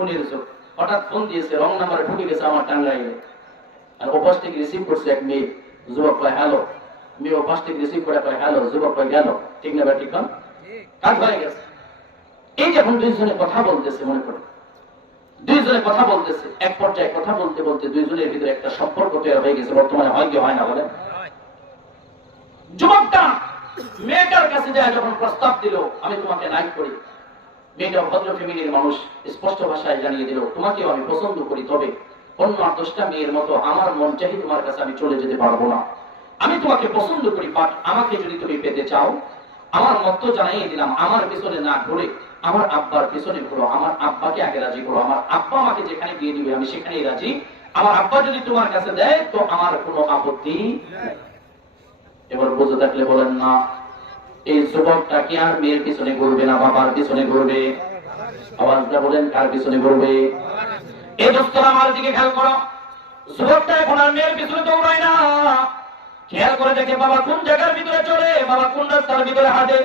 ফোনের যুগ। হঠাৎ ফোন দিয়েছে, রং নাম্বারে ঢুকে গেছে আমার টাঙ্গাইলে। আর ওপাশ থেকে রিসিভ করছে এক মেয়ে, যুবক কয় হ্যালো, মেয়ে ওপাশ থেকে রিসিভ করে কয় হ্যালো, যুবক কয় গেল। ঠিক না ঠিক না? কাজ হয়ে গেছে। এই যখন দুইজনে কথা বলতেছে, মনে করো দুইজনে কথা বলতেছে, এক পর্যায়ে কথা বলতে বলতে দুইজনের ভিতরে একটা সম্পর্ক তৈরি হয়ে গেছে। বর্তমানে হয় কি হয় না বলেন? যুবকটা মেয়েটার কাছে যায়, যখন প্রস্তাব দিল আমি তোমাকে লাইক করি, মেয়েটা ভদ্র ফ্যামিলির মানুষ স্পষ্ট ভাষায় জানিয়ে দিল তোমাকেও আমি পছন্দ করি, তবে অন্য 10টা মেয়ের মতো আমার মন চাহি তোমার কাছে আমি চলে যেতে পারবো না। আমি তোমাকে পছন্দ করি, বাট আমাকে যদি তুমি পেতে চাও আমার মত জানিয়ে দিলাম, আমার পিছনে না ঘুরে আমার আব্বার পিছনে ঘুরো, আমার আব্বাকে আগে রাজি করো। আমার আব্বা আমাকে যেখানে বিয়ে দিবে আমি সেখানেই রাজি। আমার আব্বা যদি তোমার কাছে দেয় তো আমার কোনো আপত্তি নেই। এবার বুঝে থাকলে বলেন না, এই যুবকটা কি আর মেয়ের পিছনে ঘুরবে না বাবার পিছনে ঘুরবে? আওয়াজটা বলেন, কার পিছনে ঘুরবে? এই দোস্তরা আমার দিকে খেয়াল করো, যুবকটা এখন আর মেয়ের পিছনে দৌড়ায় না। খেয়াল করে দেখে বাবা কোন জায়গার ভিতরে চলে, বাবা কোন রাস্তার ভিতরে হাঁটে।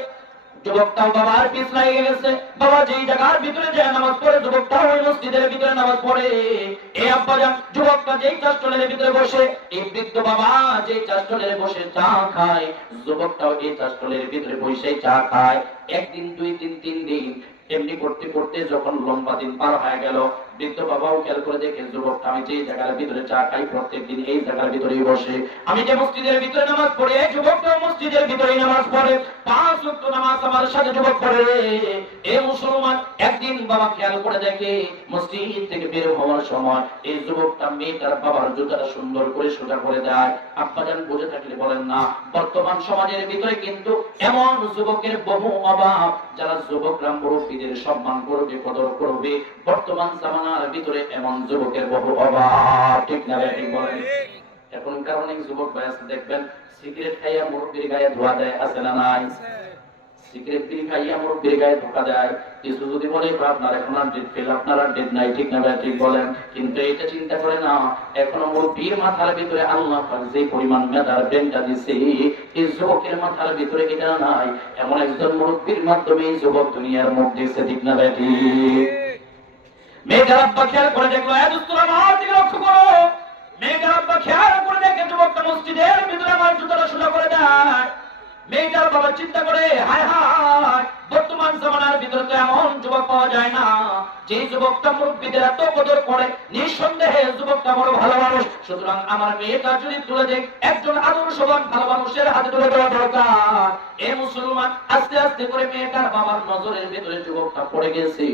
যুবকটাও বাবার পিছ লাগিয়ে গেছে। বাবা যেই জায়গার ভিতরে যায় নামাজ পড়ে, যুবকটাও ওই মসজিদের ভিতরে নামাজ পড়ে। এই আব্বাজান যুবকটা যেই চাষটলের ভিতরে বসে, এই বৃদ্ধ বাবা যেই চাষটলের বসে চা খায়, যুবকটাও এই চাষটলের ভিতরে বসে চা খায়। একদিন, 2 দিন, 3 দিন এমনি করতে করতে যখন লম্বা দিন পার হয়ে গেল, বৃদ্ধ বাবাও খেয়াল করে দেখে যুবকটা আমি যে জায়গার ভিতরে চা খাই প্রত্যেকদিন এই জায়গার ভিতরেই বসে, আমি যে মসজিদের ভিতরে নামাজ পড়ি এই যুবকটাও মসজিদের ভিতরেই নামাজ পড়ে, 5 ওয়াক্ত নামাজ আমার সাথে যুবক পড়ে। এই মুসলমান একদিন বাবা খেয়াল করে দেখে মসজিদ থেকে বের হওয়ার সময় এই যুবকটা মেয়েটার বাবার জুতাটা সুন্দর করে সোজা করে দেয়। আব্বাজান বুঝে থাকলে বলেন না, বর্তমান সমাজের ভিতরে কিন্তু এমন যুবকের বহু অভাব, যারা যুবকরা মুরব্বীদের সম্মান করবে, কদর করবে। বর্তমান জামানার ভিতরে এমন যুবকের বহু অভাব। ঠিক না ঠিক বলেন? এখন কারণে যুবক ভাই আছে দেখবেন সিগারেট খাইয়া মুরব্বীর গায়ে ধোয়া দেয়, আছে না নাই? সিগারেট বিড়ি খাইয়া মুরব্বীর গায়ে ধোকা দেয়। কিছু যদি বলে আপনার এখন আর ডেট ফেল, আপনার আর ডেট নাই, ঠিক না ঠিক বলেন? কিন্তু এটা চিন্তা করে না, এখনো মুরব্বীর মাথার ভিতরে আল্লাহ যে পরিমাণ মেধার ব্রেনটা দিছে, এই যুবকের মাথার ভিতরে এটা নাই। এমন একজন মুরব্বীর মাধ্যমে এই যুবক দুনিয়ার মুখ দিচ্ছে, ঠিক না ঠিক? মেয়েটার আব্বা খেয়াল করে দেখলো, আমার দিকে লক্ষ্য করো। মেয়েটার আব্বা খেয়াল করে দেখে যুবকটা মসজিদের ভিতরে আমার জুতোটা সোজা করে দেয়। মেয়েটার বাবা চিন্তা করে, হায় হায়, বর্তমান জামানার ভিতরে তো এমন যুবক পাওয়া যায় না যে যুবকটা মুরব্বীদের এত কদর করে। নিঃসন্দেহে যুবকটা বড় ভালো মানুষ, সুতরাং আমার মেয়েটা যদি তুলে দেয় একজন আদর্শবান ভালো মানুষের হাতে তুলে দেওয়া দরকার। এ মুসলমান আস্তে আস্তে করে মেয়েটার বাবার নজরের ভিতরে যুবকটা পড়ে গেছে।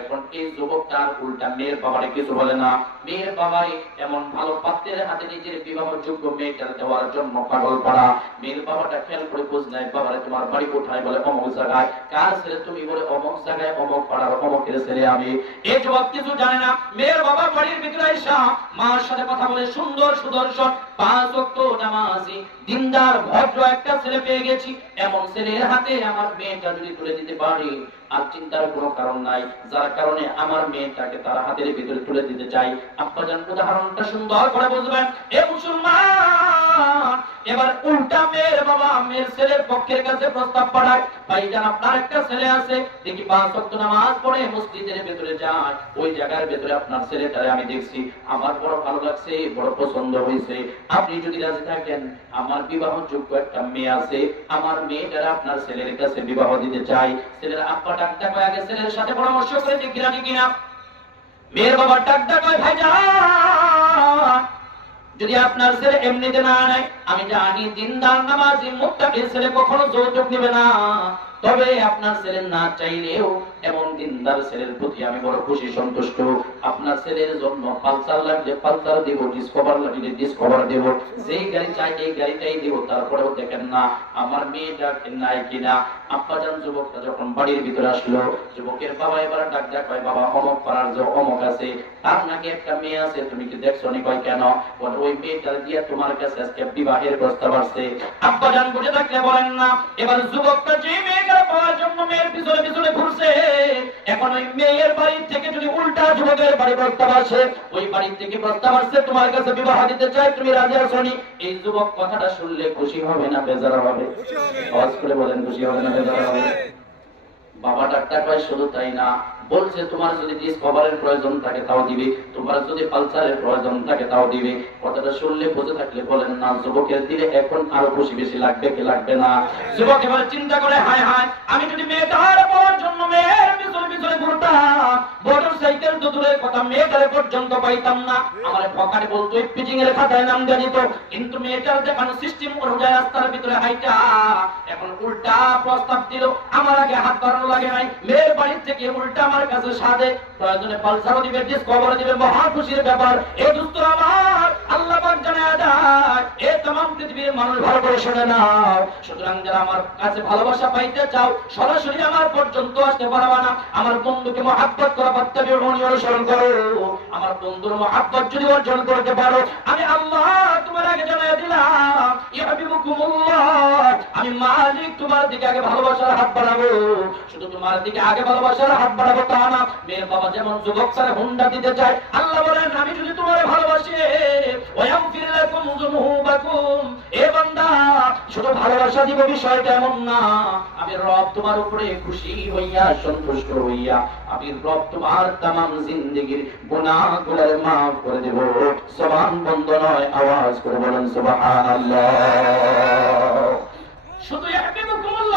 এখন এই যুবকটার উল্টা মেয়ের বাবারে কিছু বলে না। মেয়ের বাবাই এমন ভালো পাত্রের হাতে নিজের বিবাহযোগ্য মেয়েটার দেওয়ার জন্য পাগল পড়া। মেয়ের বাবাটা খেয়াল করে বুঝ নাই, বাবারে তোমার বাড়ি কোথায়? বলে অমুক জায়গায়। কার ছেলে তুমি? বলে অমুক জায়গায়, অমুক পাড়ার অমুকের ছেলে আমি। এই যুবক কিছু জানে না। মেয়ের বাবা বাড়ির ভিতরে এসে মার সাথে কথা বলে, সুন্দর সুদর্শন 5 ওয়াক্ত নামাজি দিনদার ভদ্র একটা ছেলে পেয়ে গেছি। এমন ছেলের হাতে আমার মেয়েটা যদি তুলে দিতে পারি আর চিন্তার কোনো কারণ নাই, যার কারণে আমার মেয়েটাকে তার হাতের ভিতরে তুলে দিতে চাই। আব্বাজান উদাহরণটা সুন্দর করে বুঝবেন। এ মুসলমান এবার উল্টা মেয়ের বাবা মেয়ের ছেলের পক্ষের কাছে প্রস্তাব পাঠায়, ভাইজান আপনার একটা ছেলে আছে, দেখি 5 ওয়াক্ত নামাজ পড়ে মসজিদের ভিতরে যায়, ওই জায়গার ভিতরে আপনার ছেলেটারে আমি দেখছি, আমার বড় ভালো লাগছে, বড় পছন্দ হয়েছে। আপনি যদি রাজি থাকেন, আমার বিবাহযোগ্য একটা মেয়ে আছে, আমার মেয়েটারে আপনার ছেলের কাছে বিবাহ দিতে চাই। ছেলের আব্বা ডাক্তার কয় আগে ছেলের সাথে পরামর্শ করে দেখি রাজি কিনা। মেয়ের বাবা ডাক্তার কয় ভাইজান যদি আপনার ছেলে এমনিতে না নেয়, আমি জানি দিনদার নামাজি মুত্তাকি ছেলে কখনো যৌতুক নেবে না, তবে আপনার ছেলে না চাইলেও এমন দিনদার ছেলের প্রতি আমি বড় খুশি সন্তুষ্ট। আপনার ছেলের জন্য পালসার লাগবে পালসার দেব, ডিসকভার লাগলে ডিসকভার দেব, যেই গাড়ি চাই এই গাড়িটাই দেব। তারপরেও দেখেন না আমার মেয়েটা নাই কিনা। আব্বাজান যুবকটা যখন বাড়ির ভিতরে আসলো, যুবকের বাবা এবার ডাক ডাক কয়, বাবা অমুক পাড়ার যে অমুক আছে তার নাকি একটা মেয়ে আছে, তুমি কি দেখছো নি? কয় কেন? বলে ওই মেয়েটার দিয়ে তোমার কাছে আজকে বিবাহের প্রস্তাব আসছে। আব্বাজান বুঝে থাকলে বলেন না, এবার যুবকটা যে মেয়েটা পাওয়ার জন্য মেয়ের পিছনে পিছনে ঘুরছে, এখন ওই মেয়ের বাড়ি থেকে যদি উল্টা যুবকের বাড়ি প্রস্তাব আসে, ওই বাড়ি থেকে প্রস্তাব আসছে তোমার কাছে বিবাহ দিতে চাই, তুমি রাজি আছো নি? এই যুবক কথাটা শুনলে খুশি হবে না বেজার হবে? আওয়াজ করে বলেন, খুশি হবে না বেজার হবে? বাবা ডাক্তার কয় শুধু তাই না, বলছে তোমার যদি ডিসকভারের প্রয়োজন থাকে তাও দিবে, তোমার যদি পালসারের প্রয়োজন থাকে তাও দিবে। কথাটা শুনলে বুঝে থাকলে বলেন না, যুবকের দিলে এখন আরো খুশি বেশি লাগবে কি লাগবে না? যুবক এবার চিন্তা করে, হায় হায়, আমি যদি মেয়েটার পাওয়ার জন্য মেয়ের পিছনে পিছনে ঘুরতাম, মোটর সাইকেল তো দূরের কথা মেয়েটারে পর্যন্ত পাইতাম না, আমার পকেটে বলতো পিচিং এর খাতায় নাম দেওয়া যেত। কিন্তু মেয়েটার দেখানো সিস্টেম অনুযায়ী রাস্তার ভিতরে হাইটা এখন উল্টা প্রস্তাব দিল, আমার আগে হাত বাড়ানো লাগে নাই, মেয়ের বাড়ির থেকে উল্টা আমার কাছে সাদে প্রয়োজনে পালসারও দিবে, ডিসকভারও দিবে, মহা খুশির ব্যাপার। এই দোস্তরা আমার, আল্লাহ পাক জানায় দেয়, এই तमाम পৃথিবীর মানুষ ভালো করে শুনে নাও। সুতরাং যারা আমার কাছে ভালোবাসা পাইতে চাও, সরাসরি আমার পর্যন্ত আসতে পারবা না, আমার বন্ধুকে মহব্বত করা ফাত্তাবিউনি অনুসরণ করো। আমার বন্ধুর মহব্বত যদি অর্জন করতে পারো, আমি আল্লাহ তোমার আগে জানায় দিলাম, ইউহিব্বুকুমুল্লাহ, আমি মালিক তোমার দিকে আগে ভালোবাসার হাত বাড়াবো। শুধু তোমার দিকে আগে ভালোবাসার হাত বাড়াবো তা না, মেয়ের বাবা যেমন যুবক স্যার হুন্ডা দিতে চায়, আল্লাহ বলেন আমি যদি তোমার ভালোবাসি, ওয়ায়াগফির লাকুম যুনুবাকুম, এ বান্দা শুধু ভালোবাসা দিব বিষয়টা এমন না, আমি রব তোমার উপরে খুশি হইয়া সন্তুষ্ট হইয়া আমি রব তোমার तमाम জিন্দেগীর গুনাহগুলো মাফ করে দেব। জবান বন্ধ নয়, আওয়াজ করে বলেন সুবহানাল্লাহ। শুধু ইহবিবুকুমুল্লাহ